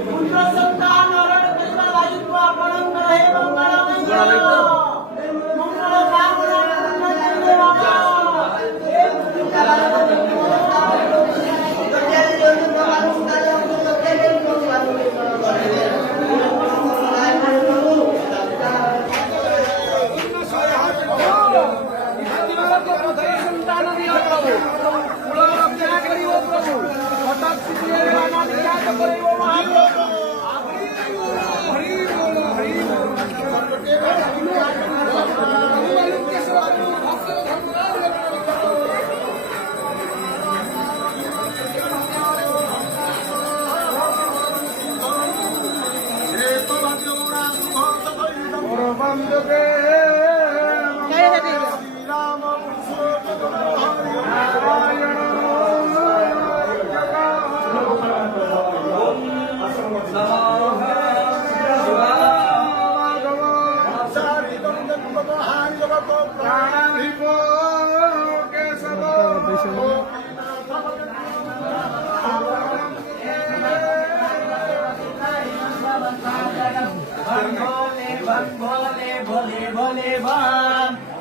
पुत्र संतान हरण करिबा दायित्व आपणकर हे मंगलमय मंगल कामना करते बाबा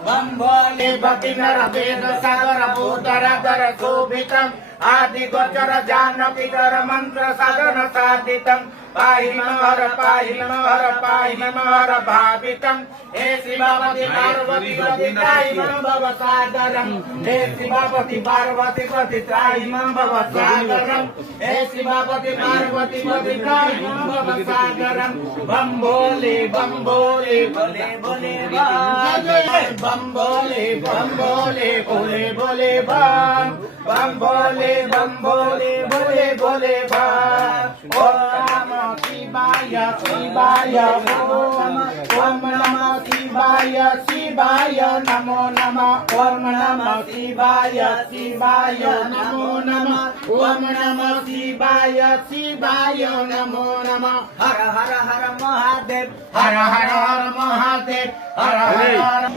बम भोले भक्तिनर वेद सागर भूधर धर शोभितम आदि गोचर जानकी कर मंत्र साधन साधितम पाहि मनोहर भावितम हे शिवापति पार्वती पति त्राहि मम भव सागरम हे शिवापति पार्वती पति त्राहि मम भव सागरम हे शिवापति पार्वती पति त्राहि मम भव सागरम बम भोले भोले भोले बम भोले भोले भोले बम भोले भोले भोले बम शिवाय शिवाय ओम नमः शिवाय नमो नमः ओम नमः शिवाय नमो नमः ओम नमः शिवाय नमो नमः हर हर हर महादेव हर हर हर महादेव हर हर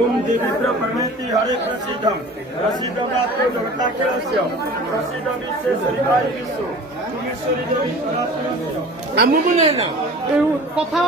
ओम देवीभ्य परमेति हरे प्रसिद्धम प्रसिद्धमात्र जगताख्यस्य प्रसिद्धम विश्वेश्वरी भाई विश्व भुवनेश्वरी देवी सनातनस्य আমু বলে না কথা